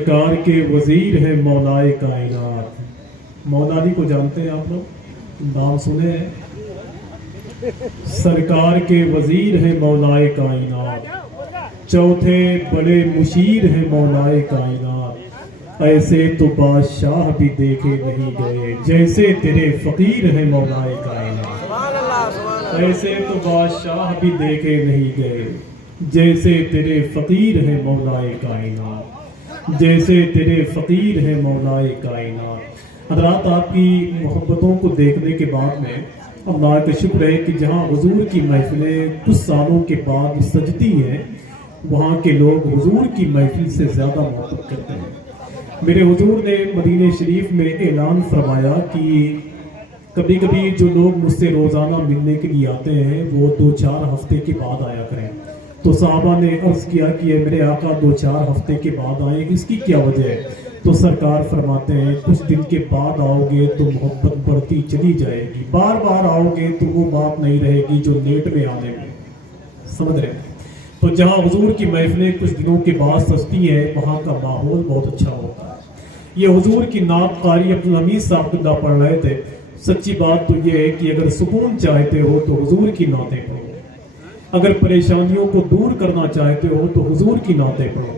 सरकार के वजीर हैं मौलाए कायनात। मौला अली को जानते हैं आप लोग, नाम सुने हैं? सरकार के वजीर हैं मौलाए कायनात, चौथे बड़े मुशीर हैं मौलाए कायनात। ऐसे तो बादशाह भी देखे नहीं गए जैसे तेरे फकीर हैं मौलाए कायनात। ऐसे तो बादशाह भी देखे नहीं गए जैसे तेरे फकीर हैं मौलाए कायनात, जैसे तेरे फकीर हैं मौलाए कायनात। हज़रात, आपकी मोहब्बतों को देखने के बाद में अल्लाह का शुक्र है कि जहाँ हुजूर की महफिलें कुछ सालों के बाद सजती हैं, वहाँ के लोग हुजूर की महफिल से ज़्यादा मोहब्बत करते हैं। मेरे हुजूर ने मदीने शरीफ में ऐलान फरमाया कि कभी कभी जो लोग मुझसे रोज़ाना मिलने के लिए आते हैं वो 2-4 हफ्ते के बाद आया करें। तो साहबा ने अर्ज़ किया कि मेरे आका 2-4 हफ्ते के बाद आए, इसकी क्या वजह है? तो सरकार फरमाते हैं कुछ दिन के बाद आओगे तो मोहब्बत बढ़ती चली जाएगी, बार बार आओगे तो वो बात नहीं रहेगी जो नेट में आने में। समझ रहे हैं? तो जहाँ हुजूर की महफिलें कुछ दिनों के बाद सजती है, वहाँ का माहौल बहुत अच्छा होता है। ये हुजूर की नात कारी अब्दुल हमीद साहब पढ़ रहे थे। सच्ची बात तो ये है कि अगर सुकून चाहते हो तो हुजूर की नातें पढ़ो, अगर परेशानियों को दूर करना चाहते हो तो हुजूर की नातें पढ़ो,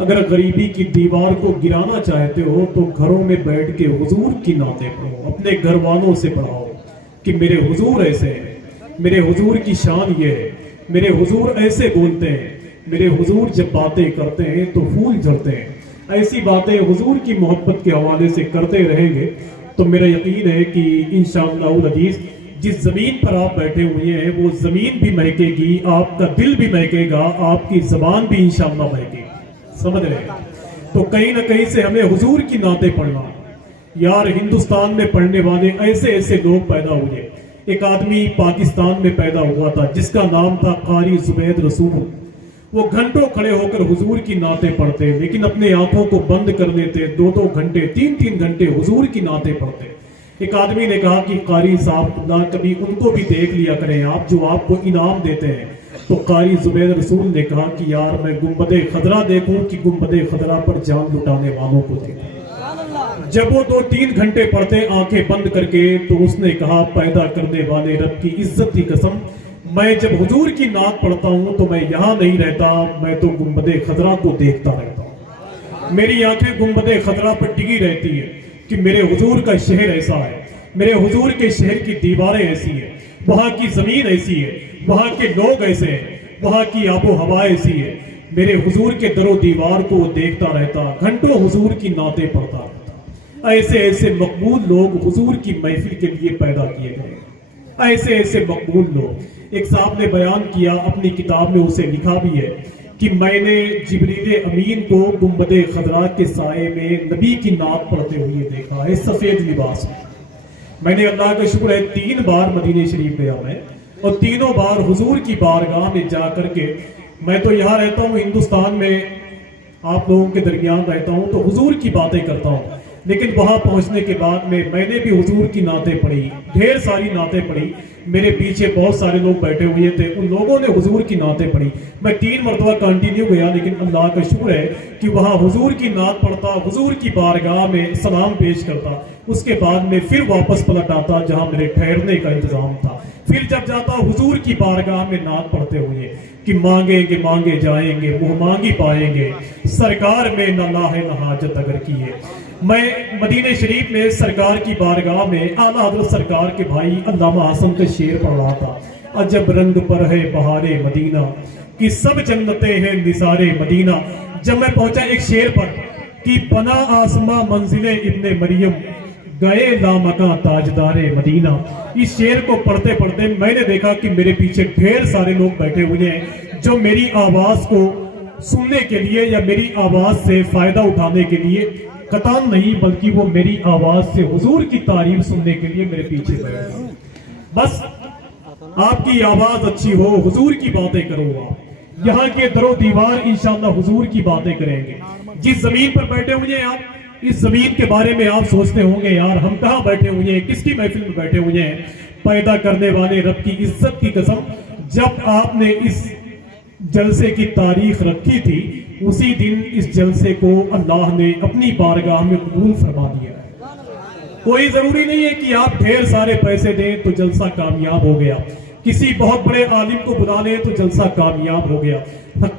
अगर गरीबी की दीवार को गिराना चाहते हो तो घरों में बैठ के हुजूर की नातें पढ़ो, अपने घर वालों से पढ़ाओ कि मेरे हुजूर ऐसे हैं, मेरे हुजूर की शान ये है, मेरे हुजूर ऐसे बोलते हैं, मेरे हुजूर जब बातें करते हैं तो फूल झड़ते हैं। ऐसी बातें हुजूर की मोहब्बत के हवाले से करते रहेंगे तो मेरा यकीन है कि इंशाअल्लाह अज़ीज़ जिस जमीन पर आप बैठे हुए हैं वो जमीन भी महकेगी, आपका दिल भी महकेगा, आपकी जबान भी इंशाअल्लाह महकेगी। समझ रहे हैं? तो कहीं ना कहीं से हमें हुजूर की नातें पढ़ना यार। हिंदुस्तान में पढ़ने वाले ऐसे ऐसे लोग पैदा हुए। एक आदमी पाकिस्तान में पैदा हुआ था जिसका नाम था कारी जुबैद रसूल। वो घंटों खड़े होकर हुजूर की नातें पढ़ते, लेकिन अपने आंखों को बंद कर लेते, 2-2 घंटे 3-3 घंटे हुजूर की नातें पढ़ते। एक आदमी ने कहा कि कारी साहब ना कभी उनको भी देख लिया करें आप जो आपको इनाम देते हैं। तो कारी जुबैद रसूल ने कहा कि यार मैं गुंबदे खदरा देखूं कि गुंबदे खदरा पर जान लुटाने वालों को देखूं। जब वो 2-3 घंटे पढ़ते आंखें बंद करके तो उसने कहा पैदा करने वाले रब की इज्जत की कसम, मैं जब हुजूर की नात पढ़ता हूं तो मैं यहाँ नहीं रहता, मैं तो गुंबदे खदरा को देखता रहता हूँ। मेरी आंखें गुंबदे खदरा पर टिकी रहती है कि मेरे हुजूर का शहर ऐसा है, मेरे हुजूर के शहर की दीवारें ऐसी है, वहाँ की जमीन ऐसी है, वहाँ के लोग ऐसे हैं, वहाँ की आबो हवा ऐसी है। मेरे हुजूर के दरो दीवार को देखता रहता, घंटों हुजूर की नातें पढ़ता रहता। ऐसे ऐसे मकबूल लोग हुजूर की महफिल के लिए पैदा किए गए, ऐसे ऐसे मकबूल लोग। एक साहब ने बयान किया, अपनी किताब में उसे लिखा भी है कि मैंने जिब्रील अमीन को गुंबदे खदरा के साए में नबी की नात पढ़ते हुए देखा है, सफेद लिबास में। मैंने अल्लाह का शुक्र है 3 बार मदीने शरीफ गया मैं, और तीनों बार हुजूर की बारगाह में जा करके, मैं तो यहाँ रहता हूँ हिंदुस्तान में, आप लोगों के दरमियान रहता हूँ तो हुजूर की बातें करता हूँ, लेकिन वहां पहुंचने के बाद में मैंने भी हुजूर की नातें पढ़ी, ढेर सारी नातें पढ़ी। मेरे पीछे बहुत सारे लोग बैठे हुए थे, उन लोगों ने हुजूर की नातें पढ़ी। मैं 3 मरतबा कंटिन्यू गया, लेकिन अल्लाह का शुक्र है कि वहां हुजूर की नात पढ़ता, हुजूर की बारगाह में सलाम पेश करता, उसके बाद में फिर वापस पलट आता जहां मेरे ठहरने का इंतजाम था। फिर जब जाता हुजूर की बारगाह में नात पढ़ते हुए कि मांगेंगे मांगे जाएंगे, मुंह मांगी पाएंगे, सरकार में न लाहे न हाजत अगर किए। मैं मदीने शरीफ में सरकार की बारगाह में आला हज़रत सरकार के भाई अल्लामा हसन का शेर पढ़ रहा था, अजब रंग पर है बहारे मदीना कि सब जन्नतें हैं निसारे मदीना। जब मैं पहुंचा एक शेर पर कि बना आसमां मंजिले इब्ने मरियम गए लामका ताजदारे मदीना। इस शेर को पढ़ते पढ़ते मैंने देखा कि मेरे पीछे ढेर सारे लोग बैठे हुए हैं जो मेरी आवाज को सुनने के लिए या मेरी आवाज से फायदा उठाने के लिए कतान नहीं, बल्कि वो मेरी आवाज से हुजूर की तारीफ सुनने के लिए मेरे पीछे बैठे। बस आपकी आवाज अच्छी हो, हुजूर की बातें करो आप। यहाँ के दरो दीवार इंशाअल्लाह हुजूर की बातें करेंगे। जिस जमीन पर बैठे हुए हैं आप, इस जमीन के बारे में आप सोचते होंगे यार हम कहाँ बैठे हुए हैं, किसकी महफिल में बैठे हुए हैं। पैदा करने वाले रब की इज्जत की कसम, जब आपने इस जलसे की तारीख रखी थी, उसी दिन इस जलसे को अल्लाह ने अपनी बारगाह में कबूल फरमा दिया है। कोई जरूरी नहीं है कि आप ढेर सारे पैसे दें तो जलसा कामयाब हो गया, किसी बहुत बड़े आलिम को बुला लें तो जलसा कामयाब हो गया।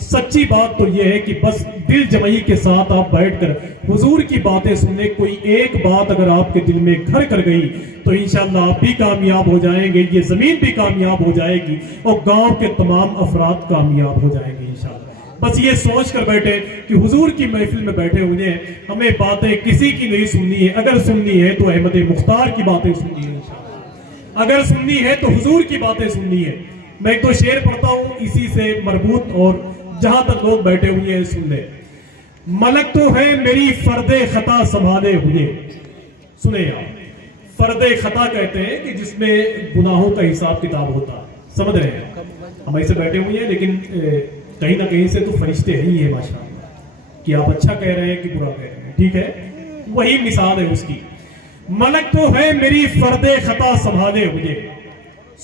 सच्ची बात तो यह है कि बस दिल जमई के साथ आप बैठकर हुजूर की बातें सुनने, कोई एक बात अगर आपके दिल में घर कर गई तो इंशाअल्लाह आप भी कामयाब हो जाएंगे, ये जमीन भी कामयाब हो जाएगी और गांव के तमाम अफराद कामयाब हो जाएंगे इंशाअल्लाह। बस ये सोच कर बैठे कि हुजूर की महफिल में बैठे हुए हैं, हमें बातें किसी की नहीं सुननी है, अगर सुननी है तो अहमद मुख्तार की बातें सुननी है इंशाअल्लाह, अगर सुननी है तो हुजूर की बातें सुननी है। मैं एक तो शेर पढ़ता हूं इसी से मरबूत, और जहां तक लोग बैठे हुए हैं सुन ले। मलक तो है मेरी फर्दे खता संभाले हुए, सुने आप, फर्दे खता कहते हैं कि जिसमें गुनाहों का हिसाब किताब होता, समझ रहे हैं। हम ऐसे बैठे हुए हैं लेकिन कहीं ना कहीं से तो फरिश्ते ही है माशाअल्लाह, कि आप अच्छा कह रहे हैं कि बुरा कह रहे हैं, ठीक है, वही मिसाल है उसकी। मलक तो है मेरी फर्दे खता संभाले हुए,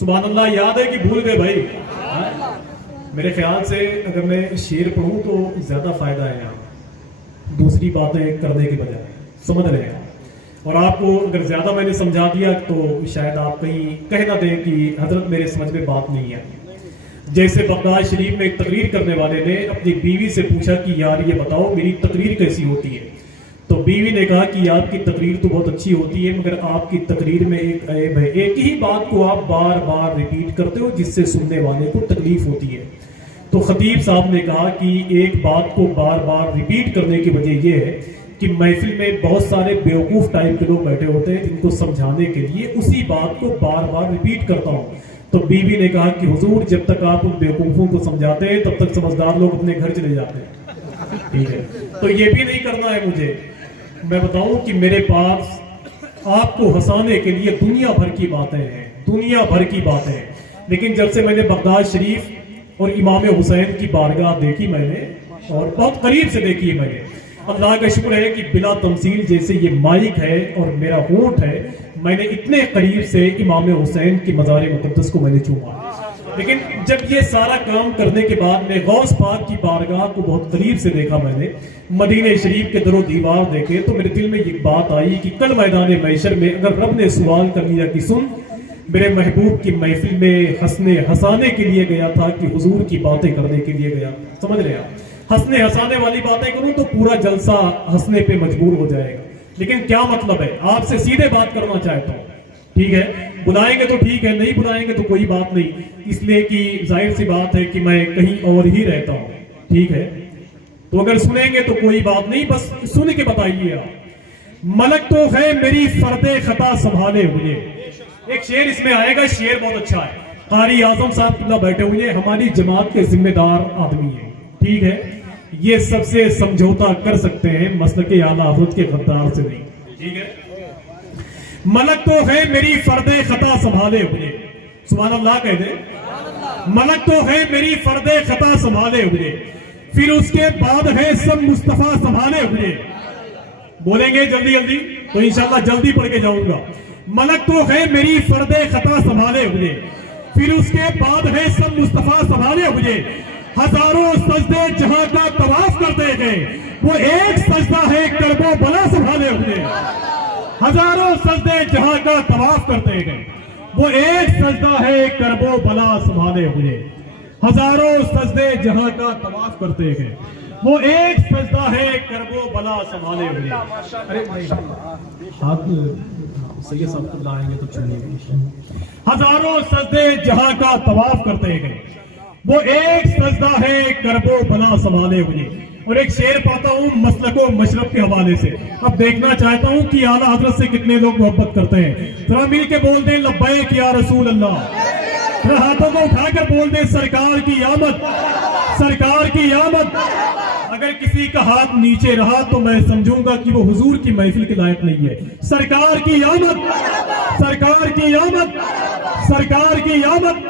सुभान अल्लाह। याद है कि भूल गए भाई? मेरे ख्याल से अगर मैं शेर पढ़ूं तो ज्यादा फायदा है यहाँ, दूसरी बातें करने के बजाय, समझ रहे हैं। और आपको अगर ज्यादा मैंने समझा दिया तो शायद आप कहीं कह ना दें कि हजरत मेरे समझ में बात नहीं है। जैसे बगदाद शरीफ में एक तकरीर करने वाले ने अपनी बीवी से पूछा कि यार ये बताओ मेरी तकरीर कैसी होती है, तो बीवी ने कहा कि आपकी तकरीर तो बहुत अच्छी होती है मगर आपकी तकरीर में एक ऐब है, एक ही बात को आप बार बार रिपीट करते हो जिससे सुनने वाले को तकलीफ होती है। तो खतीब साहब ने कहा कि एक बात को बार बार रिपीट करने की वजह यह है कि महफिल में बहुत सारे बेवकूफ टाइप के लोग बैठे होते हैं जिनको समझाने के लिए उसी बात को बार बार रिपीट करता हूँ। तो बीवी ने कहा कि हुजूर जब तक आप उन बेवकूफों को समझाते हैं तब तक समझदार लोग अपने घर चले जाते हैं, ठीक है। तो ये भी नहीं करना है मुझे। मैं बताऊं कि मेरे पास आपको हंसाने के लिए दुनिया भर की बातें हैं, दुनिया भर की बातें हैं, लेकिन जब से मैंने बगदाद शरीफ और इमाम हुसैन की बारगाह देखी मैंने, और बहुत करीब से देखी है मैंने, अल्लाह का शुक्र है कि बिला तमसील जैसे ये माइक है और मेरा होंठ है, मैंने इतने करीब से इमाम हुसैन की मज़ार मुक़द्दस को मैंने चूमा। लेकिन जब ये सारा काम करने के बाद मैं गौस पाक की बारगाह को बहुत करीब से देखा, मैंने मदीने शरीफ के दरो दीवार देखे, तो मेरे दिल में ये बात आई कि कल मैदान महशर में अगर रब ने सवाल कर लिया कि सुन मेरे महबूब की महफिल में हंसाने के लिए गया था कि हुजूर की बातें करने के लिए गया, समझ रहे आप, हंसने वाली बातें करूं तो पूरा जलसा हंसने पे मजबूर हो जाएगा। लेकिन क्या मतलब है, आपसे सीधे बात करना चाहता हूं, ठीक है, बुलाएंगे तो ठीक है, नहीं बुलाएंगे तो कोई बात नहीं, इसलिए कि जाहिर सी बात है कि मैं कहीं और ही रहता हूं, ठीक है। तो अगर सुनेंगे तो कोई बात नहीं, बस सुन के बताइए आप। मलक तो है मेरी फर्दे खता संभाले हुए, एक शेर इसमें आएगा, शेर बहुत अच्छा है। कारी आजम साहब बैठे हुए हैं, हमारी जमात के जिम्मेदार आदमी है, ठीक है, ये सबसे समझौता कर सकते हैं, मसलके आला हज़रत के गद्दार से नहीं, ठीक है। मलक तो है मेरी फर्दे खता संभाले हुए, सुभान अल्लाह कह दे। मलक तो है मेरी फर्दे खता संभाले हुए, फिर उसके बाद है सब मुस्तफा संभाले हुए। बोलेंगे जल्दी जल्दी तो इंशाल्लाह जल्दी पढ़ के जाऊंगा। मलक तो है मेरी फर्दे खता संभाले हुए, फिर उसके बाद है सब मुस्तफा संभाले हुए। हजारों सजदे जहां का तवाफ करते गए, वो एक सजदा है करबो बला संभाले हुए। हजारों सजदे जहां का तवाफ करते गए, वो एक सजदा है करबो बला संभाले हुए। हजारों सजदे जहां का तवाफ करते गए, वो एक सजदा है करबो बला संभाले हुए। अरे हाथ सैयद साहब को लाएंगे तो चलिए। हजारों सजदे जहां का तवाफ करते गए, वो एक सजदा है करबो बला संभाले हुए। और एक शेर पढ़ता हूं मसलको मशरब के हवाले से। अब देखना चाहता हूं कि आला हजरत से कितने लोग मोहब्बत करते हैं। जरा मिल के बोल दें लब्बैक या रसूल अल्लाह। जरा हाथों को उठाकर बोल दें सरकार की आमद, सरकार की आमद। अगर किसी का हाथ नीचे रहा तो मैं समझूंगा कि वो हुजूर की महफिल के लायक नहीं है। सरकार की आमद, सरकार की आमद, सरकार की आमद।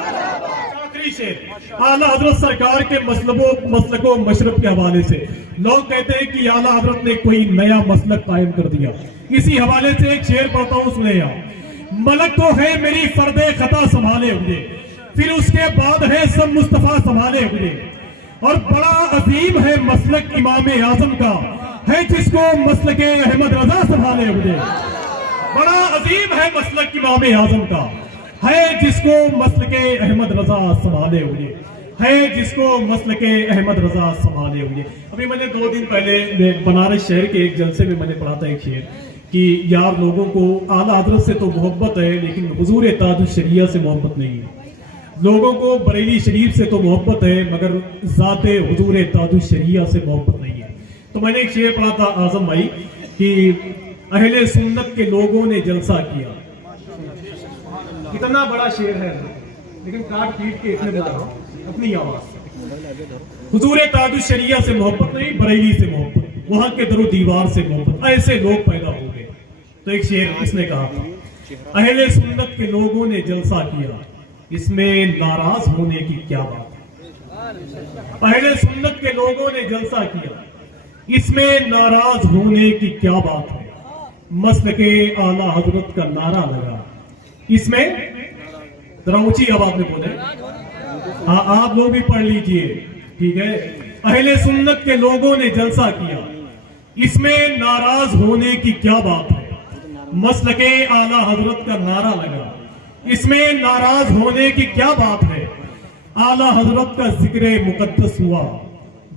आला हजरत सरकार के मसलको मशरब के हवाले से लोग कहते हैं कि आला हजरत ने कोई नया मसलक कायम कर दिया। इसी हवाले से एक शेर पढ़ता हूं, सुने आप। मलक तो है मेरी फर्दे खता संभाले हुए, फिर उसके बाद है सब मुस्तफा संभाले हुए। और बड़ा अजीम है मसलक इमाम आजम का, है जिसको मसलक अहमद रजा संभाले हुए। बड़ा अजीम है मसलक इमाम आजम का, है जिसको मसलक अहमद रजा संभाले हुए, है जिसको मसलक अहमद रजा संभाले हुए। अभी मैंने 2 दिन पहले बनारस शहर के एक जलसे में मैंने पढ़ा था एक शेर कि यार लोगों को आला हजरत से तो मोहब्बत है लेकिन हुजूर ताजुश शरिया से मोहब्बत नहीं है। लोगों को बरेली शरीफ से तो मोहब्बत है मगर ज़ाते हुजूर ताजुश शरिया से मोहब्बत नहीं है। तो मैंने एक शेर पढ़ा था आजम भाई कि अहले सुन्नत के लोगों ने जलसा किया। कितना बड़ा शेर है लेकिन काट पीट के इतने बोल रहा हूं अपनी आवाज। हुजूर ताजुश शरिया से मोहब्बत नहीं, बरेली से मोहब्बत, वहां के दरो दीवार से मोहब्बत, ऐसे लोग पैदा हो गए। तो एक शेर उसने कहा था, अहले सुन्नत के लोगों ने जलसा किया, इसमें नाराज होने की क्या बात है। अहले सुन्नत के लोगों ने जलसा किया, इसमें नाराज होने की क्या बात है। मसलके आला हजरत का नारा लगा, इसमें जरा ऊंची आवाज में बोले, हाँ आप लोग भी पढ़ लीजिए, ठीक है। अहले सुन्नत के लोगों ने जलसा किया, इसमें नाराज होने की क्या बात है। मसलके आला हजरत का नारा लगा, इसमें नाराज होने की क्या बात है। आला हजरत का जिक्र मुकद्दस हुआ,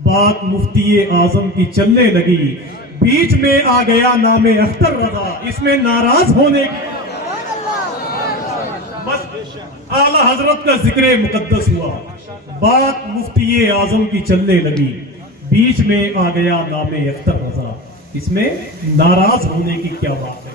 बात मुफ्ती आजम की चलने लगी, बीच में आ गया नामे अख्तर रजा, इसमें नाराज होने की। बस आला हजरत का जिक्र मुकद्दस हुआ, बात मुफ्ती आजम की चलने लगी, बीच में आ गया नामे अख्तर रजा, इसमें नाराज होने की क्या बात है।